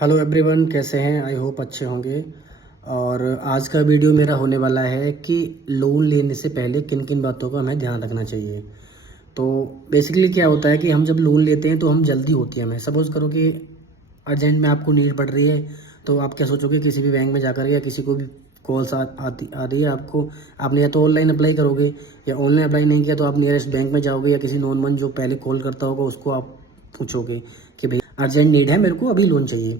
Hello everyone, कैसे हैं? I hope अच्छे होंगे। और आज का वीडियो मेरा होने वाला है कि लोन लेने से पहले किन किन बातों का हमें ध्यान रखना चाहिए। तो बेसिकली क्या होता है कि हम जब लोन लेते हैं तो हम जल्दी होती है हमें। सपोज़ करो कि अर्जेंट में आपको नीड पड़ रही है, तो आप क्या सोचोगे, किसी भी बैंक में जाकर या किसी को भी कॉल्स आ रही है आपको, आपने या तो ऑनलाइन अप्लाई करोगे, या ऑनलाइन अप्लाई नहीं किया तो आप नियरेस्ट बैंक में जाओगे, या किसी नॉन वन जो पहले कॉल करता होगा उसको आप पूछोगे कि भाई अर्जेंट नीड है, मेरे को अभी लोन चाहिए।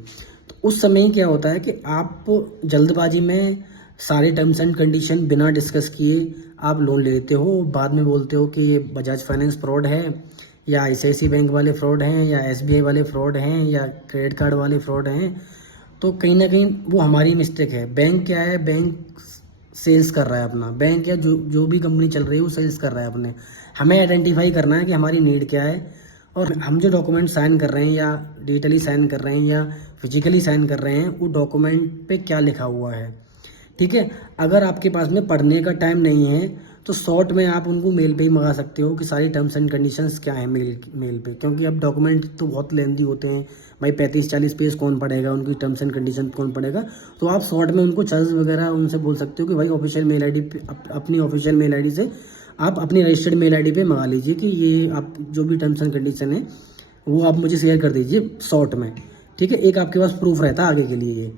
तो उस समय क्या होता है कि आप जल्दबाजी में सारे टर्म्स एंड कंडीशन बिना डिस्कस किए आप लोन ले लेते हो। बाद में बोलते हो कि ये बजाज फाइनेंस फ्रॉड है, या आईसीआईसी बैंक वाले फ्रॉड हैं, या एसबीआई वाले फ्रॉड हैं, या क्रेडिट कार्ड वाले फ्रॉड हैं। तो कहीं ना कहीं वो हमारी मिस्टेक है। बैंक क्या है, बैंक सेल्स कर रहा है अपना। बैंक या जो जो भी कंपनी चल रही है वो सेल्स कर रहा है अपने। हमें आइडेंटिफाई करना है कि हमारी नीड क्या है, और हम जो डॉक्यूमेंट साइन कर रहे हैं, या डिजिटली साइन कर रहे हैं या फिजिकली साइन कर रहे हैं, वो डॉक्यूमेंट पे क्या लिखा हुआ है। ठीक है। अगर आपके पास में पढ़ने का टाइम नहीं है तो शॉर्ट में आप उनको मेल पे ही मंगा सकते हो कि सारी टर्म्स एंड कंडीशंस क्या है मेल पे, क्योंकि अब डॉक्यूमेंट तो बहुत लेंदी होते हैं भाई। 35-40 पेज कौन पढ़ेगा, उनकी टर्म्स एंड कंडीशन कौन पढ़ेगा। तो आप शॉर्ट में उनको चार्ज वगैरह उनसे बोल सकते हो कि भाई ऑफिशियल मेल आईडी पे, अपनी ऑफिशियल मेल आईडी से आप अपनी रजिस्टर्ड मेल आईडी पे मंगा लीजिए कि ये आप जो भी टर्म्स एंड कंडीशन है वो आप मुझे शेयर कर दीजिए शॉर्ट में। ठीक है, एक आपके पास प्रूफ रहता है आगे के लिए ये।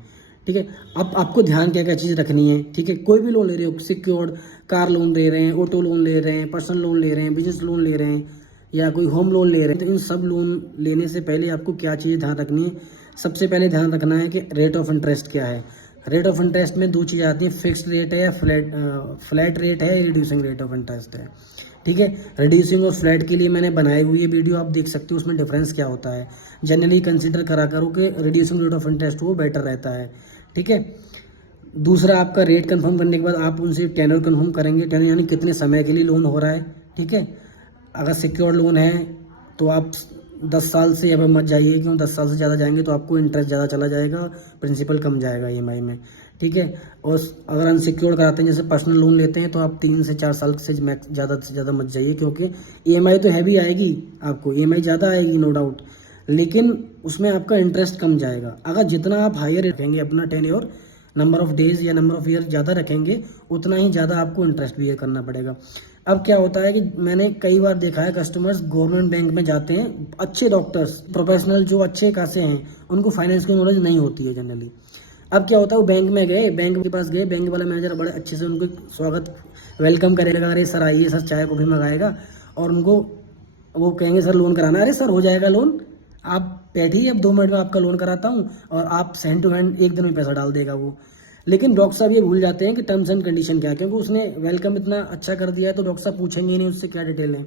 ठीक है। अब आपको ध्यान क्या क्या चीज़ रखनी है। ठीक है, कोई भी लोन ले रहे हो, सिक्योर्ड कार लोन ले रहे हैं, ऑटो लोन ले रहे हैं, पर्सनल लोन ले रहे हैं, बिजनेस लोन ले रहे हैं, या कोई होम लोन ले रहे हैं, तो इन सब लोन लेने से पहले आपको क्या चीज़ ध्यान रखनी है। सबसे पहले ध्यान रखना है कि रेट ऑफ इंटरेस्ट क्या है। रेट ऑफ इंटरेस्ट में दो चीज़ें आती हैं, फिक्स्ड रेट है या फ्लैट रेट है, या रिड्यूसिंग रेट ऑफ इंटरेस्ट है। ठीक है। रिड्यूसिंग और फ्लैट के लिए मैंने बनाई हुई है वीडियो, आप देख सकते हो उसमें डिफरेंस क्या होता है। जनरली कंसिडर करा करो कि रिड्यूसिंग रेट ऑफ इंटरेस्ट वो बेटर रहता है। ठीक है। दूसरा, आपका रेट कंफर्म करने के बाद आप उनसे टेन्योर कंफर्म करेंगे। टेन्योर यानी कितने समय के लिए लोन हो रहा है। ठीक है। अगर सिक्योर्ड लोन है तो आप 10 साल से अब मत जाइए, क्यों 10 साल से ज़्यादा जाएंगे तो आपको इंटरेस्ट ज़्यादा चला जाएगा, प्रिंसिपल कम जाएगा ईएमआई में। ठीक है। और अगर अनसिक्योर्ड कराते हैं, जैसे पर्सनल लोन लेते हैं, तो आप 3 से 4 साल से ज़्यादा मत जाइए, क्योंकि ईएमआई तो हैवी आएगी, आपको ईएमआई ज़्यादा आएगी नो डाउट, लेकिन उसमें आपका इंटरेस्ट कम जाएगा। अगर जितना आप हायर रखेंगे अपना टेन्योर, नंबर ऑफ डेज या नंबर ऑफ ईयर ज़्यादा रखेंगे, उतना ही ज़्यादा आपको इंटरेस्ट भी करना पड़ेगा। अब क्या होता है कि मैंने कई बार देखा है, कस्टमर्स गवर्नमेंट बैंक में जाते हैं, अच्छे डॉक्टर्स प्रोफेशनल जो अच्छे खासे हैं, उनको फाइनेंस की नॉलेज नहीं होती है जनरली। अब क्या होता है, वो बैंक में गए, बैंक के पास गए, बैंक वाला मैनेजर बड़े अच्छे से उनको स्वागत वेलकम करेगा, अरे सर आइए सर, चाय कॉफी मंगाएगा, और उनको वो कहेंगे सर लोन कराना है, अरे सर हो जाएगा लोन, आप बैठिए, अब 2 मिनट में आपका लोन कराता हूँ, और आप हैंड टू हैंड 1 दिन में पैसा डाल देगा वो। लेकिन डॉक्टर साहब ये भूल जाते हैं कि टर्म्स एंड कंडीशन क्या है, क्योंकि उसने वेलकम इतना अच्छा कर दिया है तो डॉक्टर साहब पूछेंगे ही नहीं उससे क्या डिटेल है।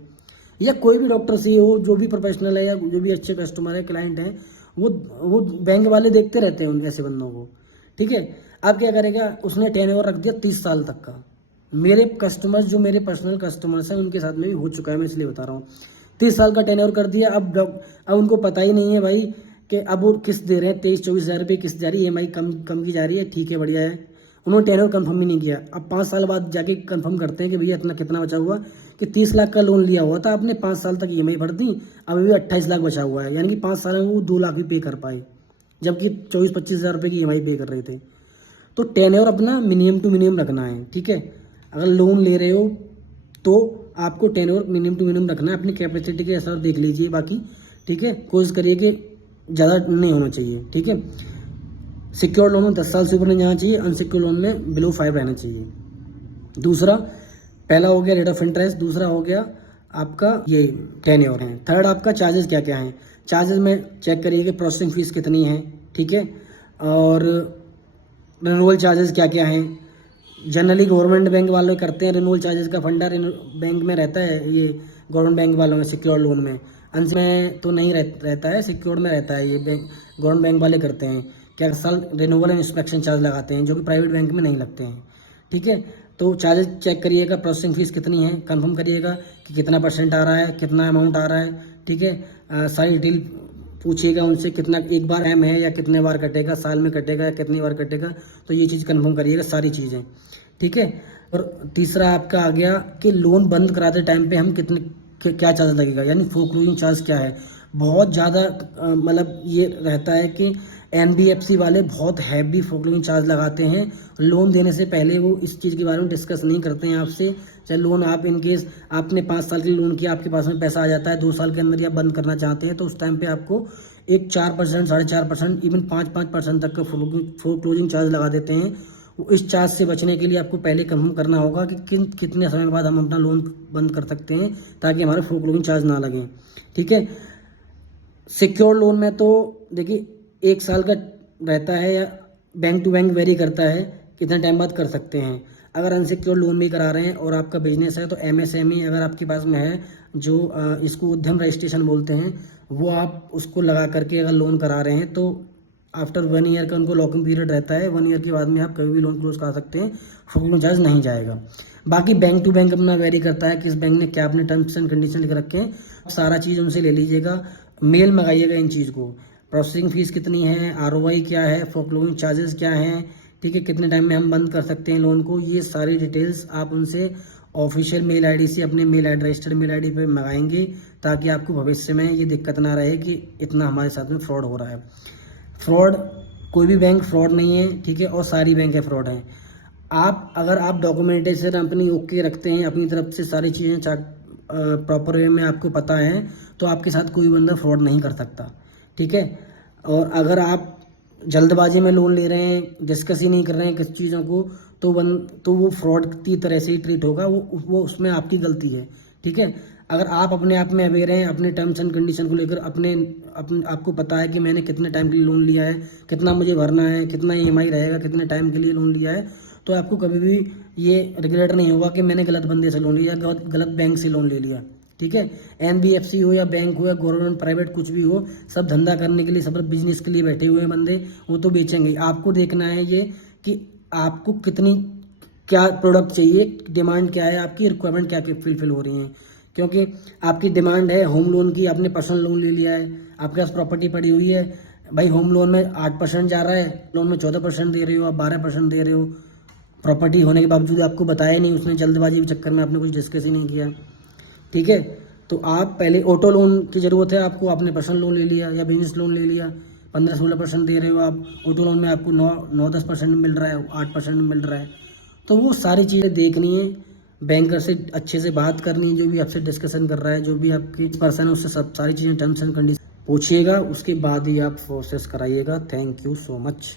या कोई भी डॉक्टर से हो, जो भी प्रोफेशनल है या जो भी अच्छे कस्टमर है, क्लाइंट है, वो बैंक वाले देखते रहते हैं उन ऐसे बंदों को। ठीक है। अब क्या करेगा, उसने टेन्योर रख दिया 30 साल तक का। मेरे कस्टमर्स जो मेरे पर्सनल कस्टमर्स हैं उनके साथ में भी हो चुका है, मैं इसलिए बता रहा हूँ। 30 साल का टेन्योर कर दिया। अब उनको पता ही नहीं है भाई कि अब वो किस्त दे रहे हैं, 23-24 हज़ार रुपये किस्त जा रही है, ईएमआई कम की जा रही है, ठीक है बढ़िया है। उन्होंने टेन्योर कंफर्म ही नहीं किया। अब 5 साल बाद जाके कंफर्म करते हैं कि भैया इतना कितना बचा हुआ, कि 30 लाख का लोन लिया हुआ था आपने, 5 साल तक ईएमआई भर दी, अभी भी 28 लाख बचा हुआ है, यानी कि 5 साल में वो 2 लाख भी पे कर पाए, जबकि 24-25 हज़ार रुपये की ईएमआई पे कर रहे थे। तो टेन्योर अपना मिनिमम टू मिनिमम रखना है। ठीक है। अगर लोन ले रहे हो तो आपको टेन्योर मिनिमम टू मिनिमम रखना है, अपनी कैपेसिटी के हिसाब देख लीजिए बाकी। ठीक है। कोशिश करिए कि ज़्यादा नहीं होना चाहिए। ठीक है। सिक्योर लोन में 10 साल से ऊपर नहीं जाना चाहिए, अनसिक्योर लोन में बिलो 5 रहना चाहिए। दूसरा, पहला हो गया रेट ऑफ इंटरेस्ट, दूसरा हो गया आपका ये टेन्योर है। थर्ड, आपका चार्जेस क्या क्या हैं। चार्जेस में चेक करिए कि प्रोसेसिंग फीस कितनी है। ठीक है। और रिन्यूअल चार्जेस क्या क्या हैं। जनरली गवर्नमेंट बैंक वाले करते हैं रिन्यूअल चार्जेस का फंडा, बैंक में रहता है ये, गवर्नमेंट बैंक वालों में सिक्योर लोन में। अनसिक्योर में तो नहीं रहता है, सिक्योर में रहता है ये, बैंक गवर्नमेंट बैंक वाले करते हैं। क्या साल रिन्यूअल एंड इंस्पेक्शन चार्ज लगाते हैं, जो कि प्राइवेट बैंक में नहीं लगते हैं। ठीक है। तो चार्जेस चेक करिएगा, प्रोसेसिंग फीस कितनी है, कंफर्म करिएगा कि कितना % आ रहा है, कितना अमाउंट आ रहा है। ठीक है। सारी डिटेल पूछिएगा उनसे, कितना एक बार है या कितने बार कटेगा, साल में कटेगा या कितनी बार कटेगा, तो ये चीज़ कंफर्म करिएगा सारी चीज़ें। ठीक है। और तीसरा आपका आ गया कि लोन बंद कराते टाइम पे हम क्या चार्ज लगेगा, यानी फोरक्लोजिंग चार्ज क्या है। बहुत ज़्यादा मतलब ये रहता है कि NBFC वाले बहुत हैवी फोकलिंग चार्ज लगाते हैं। लोन देने से पहले वो इस चीज़ के बारे में डिस्कस नहीं करते हैं आपसे। चाहे लोन आप इनकेस आपने 5 साल के लिए लोन किया, आपके पास में पैसा आ जाता है 2 साल के अंदर या बंद करना चाहते हैं, तो उस टाइम पे आपको एक 4%, 4.5%, इवन 5% तक का फोरक्लोजिंग चार्ज लगा देते हैं। इस चार्ज से बचने के लिए आपको पहले कंफर्म करना होगा कि कितने समय बाद हम अपना लोन बंद कर सकते हैं, ताकि हमारे फोरक्लोजिंग चार्ज ना लगे। ठीक है। सिक्योर लोन में तो देखिए 1 साल का रहता है, या बैंक टू बैंक वेरी करता है कितने टाइम बाद कर सकते हैं। अगर अनसिक्योर लोन भी करा रहे हैं और आपका बिजनेस है, तो MSME अगर आपके पास में है, जो इसको उद्यम रजिस्ट्रेशन बोलते हैं, वो आप उसको लगा करके अगर लोन करा रहे हैं, तो आफ्टर 1 ईयर का उनको लॉकिंग पीरियड रहता है। 1 ईयर के बाद में आप कभी भी लोन क्लोज करा सकते हैं, फोरक्लोजिंग चार्ज नहीं जाएगा। बाकी बैंक टू बैंक अपना वेरी करता है, किस बैंक ने क्या अपने टर्म्स एंड कंडीशन लिख रखे हैं, सारा चीज़ उनसे ले लीजिएगा, मेल मंगाइएगा इन चीज़ को। प्रोसेसिंग फीस कितनी है, ROI क्या है, फोरक्लोजिंग चार्जेस क्या हैं, ठीक है, कितने टाइम में हम बंद कर सकते हैं लोन को, ये सारी डिटेल्स आप उनसे ऑफिशियल मेल आईडी से अपने रजिस्टर्ड मेल आईडी पे मंगाएंगे, ताकि आपको भविष्य में ये दिक्कत ना रहे कि इतना हमारे साथ में फ्रॉड हो रहा है। फ्रॉड, कोई भी बैंक फ्रॉड नहीं है, ठीक है, और सारी बैंक फ्रॉड हैं। अगर आप डॉक्यूमेंटेशन अपनी ओके रखते हैं, अपनी तरफ से सारी चीज़ें प्रॉपर वे में आपको पता है, तो आपके साथ कोई बंदा फ्रॉड नहीं कर सकता। ठीक है। और अगर आप जल्दबाजी में लोन ले रहे हैं, डिस्कस ही नहीं कर रहे हैं किस चीज़ों को, तो वो फ्रॉड की तरह से ही ट्रीट होगा, वो उसमें आपकी गलती है। ठीक है। अगर आप अपने आप में अवेयर हैं, अपने टर्म्स एंड कंडीशन को लेकर आपको पता है कि मैंने कितने टाइम के लिए लोन लिया है, कितना मुझे भरना है, कितना EMI रहेगा, कितने टाइम के लिए लोन लिया है, तो आपको कभी भी ये रिग्रेट नहीं होगा कि मैंने गलत बंदे से लोन लिया, गलत बैंक से लोन ले लिया। ठीक है। NBFC हो या बैंक हो या गवर्नमेंट प्राइवेट कुछ भी हो, सब धंधा करने के लिए, सब बिजनेस के लिए बैठे हुए हैं बंदे, वो तो बेचेंगे। आपको देखना है ये कि आपको क्या प्रोडक्ट चाहिए, डिमांड क्या है, आपकी रिक्वायरमेंट क्या फुलफिल हो रही है। क्योंकि आपकी डिमांड है होम लोन की, आपने पर्सनल लोन ले लिया है, आपके पास प्रॉपर्टी पड़ी हुई है, भाई होम लोन में 8% जा रहा है, लोन में 14% दे रहे हो, आप 12% दे रहे हो, प्रॉपर्टी होने के बावजूद आपको बताया नहीं, उसने जल्दबाजी के चक्कर में आपने कुछ डिस्कस ही नहीं किया। ठीक है। तो आप पहले ऑटो लोन की ज़रूरत है आपको, आपने पर्सनल लोन ले लिया या बिजनेस लोन ले लिया, 15-16% दे रहे हो आप, ऑटो लोन में आपको 9-10% मिल रहा है, 8% मिल रहा है, तो वो सारी चीज़ें देखनी है, बैंकर से अच्छे से बात करनी है, जो भी आपसे डिस्कशन कर रहा है, जो भी आपकी पर्सन है, उससे सब सारी चीज़ें टर्म्स एंड कंडीशन पूछिएगा, उसके बाद ही आप प्रोसेस कराइएगा। Thank you so much.